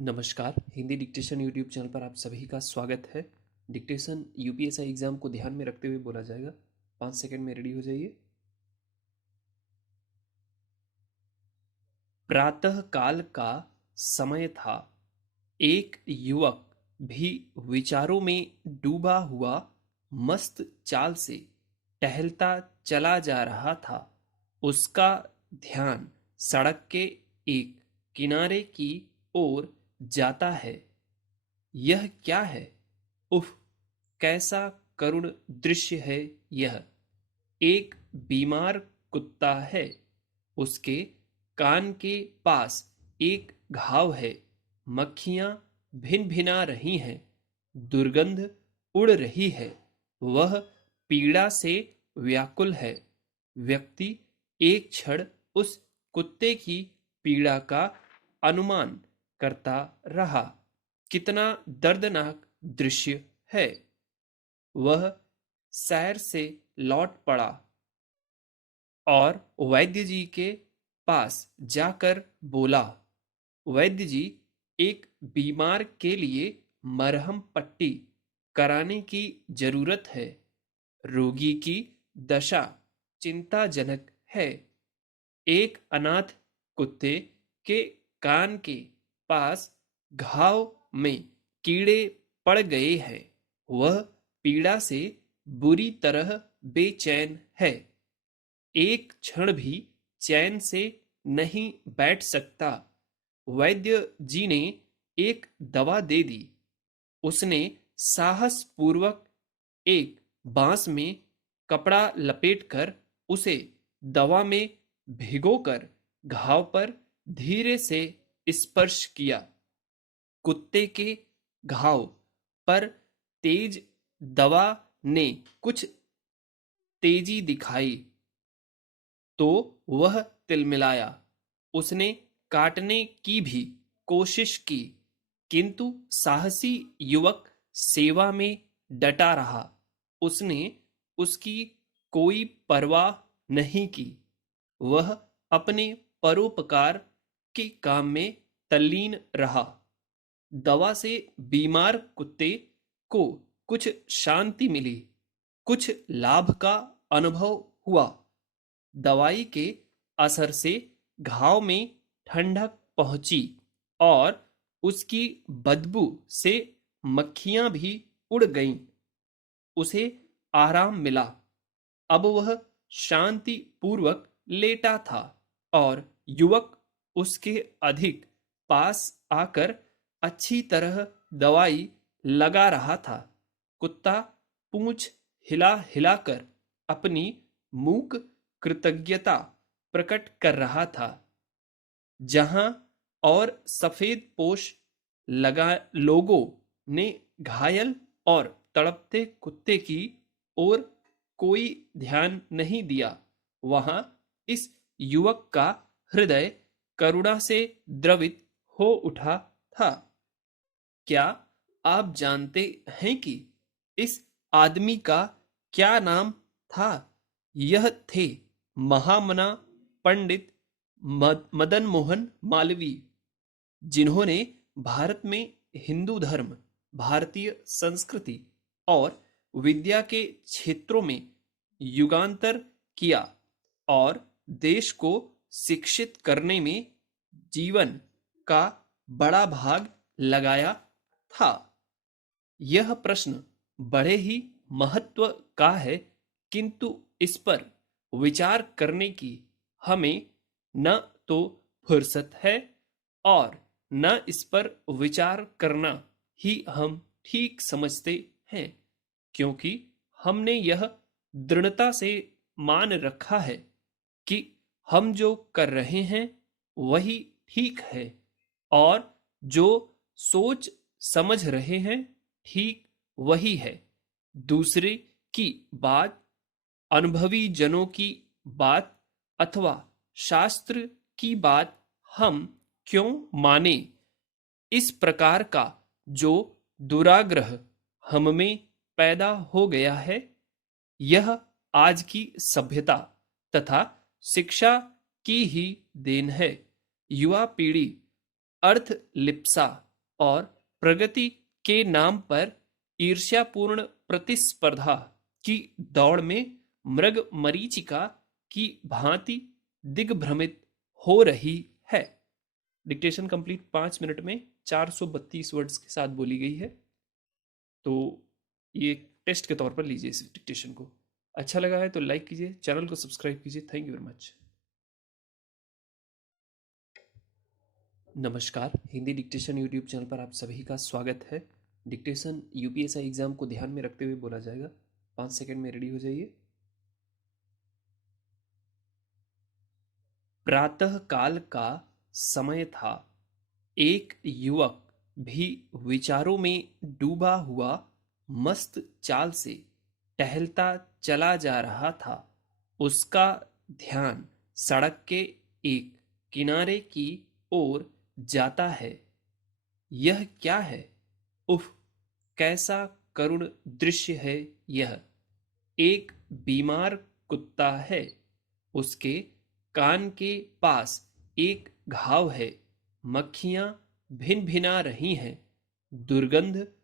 नमस्कार। Hindi dictation YouTube channel पर आप सभी का स्वागत है। डिक्टेशन यूपीएससी एग्जाम को ध्यान में रखते हुए बोला जाएगा। 5 सेकंड में रेडी हो जाइए। प्रातः काल का समय था। एक युवक भी विचारों में डूबा हुआ मस्त चाल से टहलता चला जा रहा था। उसका ध्यान सड़क के एक किनारे की ओर जाता है। यह क्या है? उफ, कैसा करुण दृश्य है यह। एक बीमार कुत्ता है। उसके कान के पास एक घाव है। मक्खियां भिन भिना रही हैं। दुर्गंध उड़ रही है। वह पीड़ा से व्याकुल है। व्यक्ति एक क्षण उस कुत्ते की पीड़ा का अनुमान करता रहा। कितना दर्दनाक दृश्य है। वह सैर से लौट पड़ा और वैद्य जी के पास जाकर बोला, वैद्य जी, एक बीमार के लिए मरहम पट्टी कराने की जरूरत है। रोगी की दशा चिंताजनक है। एक अनाथ कुत्ते के कान के पास घाव में कीड़े पड़ गए हैं। वह पीड़ा से बुरी तरह बेचैन है। एक क्षण भी चैन से नहीं बैठ सकता। वैद्य जी ने एक दवा दे दी। उसने साहस पूर्वक एक बांस में कपड़ा लपेटकर उसे दवा में भिगोकर घाव पर धीरे से स्पर्श किया। कुत्ते के घाव पर तेज दवा ने कुछ तेजी दिखाई तो वह तिलमिलाया। उसने काटने की भी कोशिश की, किंतु साहसी युवक सेवा में डटा रहा। उसने उसकी कोई परवाह नहीं की। वह अपने परोपकार के काम में तल्लीन रहा। दवा से बीमार कुत्ते को कुछ शांति मिली, कुछ लाभ का अनुभव हुआ। दवाई के असर से घाव में ठंडक पहुंची और उसकी बदबू से मक्खियां भी उड़ गईं। उसे आराम मिला। अब वह शांति पूर्वक लेटा था और युवक उसके अधिक पास आकर अच्छी तरह दवाई लगा रहा था। कुत्ता पूंछ हिला हिलाकर अपनी मूक कृतज्ञता प्रकट कर रहा था। जहां और सफेद पोश लगा लोगों ने घायल और तड़पते कुत्ते की ओर कोई ध्यान नहीं दिया, वहां इस युवक का हृदय करुणा से द्रवित हो उठा था। क्या आप जानते हैं कि इस आदमी का क्या नाम था? यह थे महामना पंडित मदन मोहन मालवीय, जिन्होंने भारत में हिंदू धर्म, भारतीय संस्कृति और विद्या के क्षेत्रों में युगांतर किया और देश को शिक्षित करने में जीवन का बड़ा भाग लगाया था। यह प्रश्न बड़े ही महत्व का है, किंतु इस पर विचार करने की हमें न तो फुर्सत है और न इस पर विचार करना ही हम ठीक समझते हैं, क्योंकि हमने यह दृढ़ता से मान रखा है कि हम जो कर रहे हैं वही ठीक है और जो सोच समझ रहे हैं ठीक वही है। दूसरे की बात, अनुभवी जनों की बात अथवा शास्त्र की बात हम क्यों माने? इस प्रकार का जो दुराग्रह हम में पैदा हो गया है, यह आज की सभ्यता तथा शिक्षा की ही देन है। युवा पीढ़ी अर्थ लिप्सा और प्रगति के नाम पर ईर्ष्यापूर्ण प्रतिस्पर्धा की दौड़ में मृग मरीचिका की भांति दिग्भ्रमित हो रही है। डिक्टेशन कंप्लीट 5 मिनट में 432 वर्ड्स के साथ बोली गई है। तो ये टेस्ट के तौर पर लीजिए इस डिक्टेशन को। अच्छा लगा है तो लाइक कीजिए, चैनल को सब्सक्राइब कीजिए। Thank you very much. नमस्कार, हिंदी डिक्टेशन यूट्यूब चैनल पर आप सभी का स्वागत है। डिक्टेशन यूपीएससी एग्जाम को ध्यान में रखते हुए बोला जाएगा। 5 सेकंड में रेडी हो जाइए। प्रातः काल का समय था। एक युवक भी विचारों में डूबा हुआ मस्त चाल से टहलता चला जा रहा था। उसका ध्यान सड़क के एक किनारे की ओर जाता है। यह क्या है? उफ, कैसा करुण दृश्य है यह। एक बीमार कुत्ता है। उसके कान के पास एक घाव है। मक्खियां भिन भिना रही हैं। दुर्गंध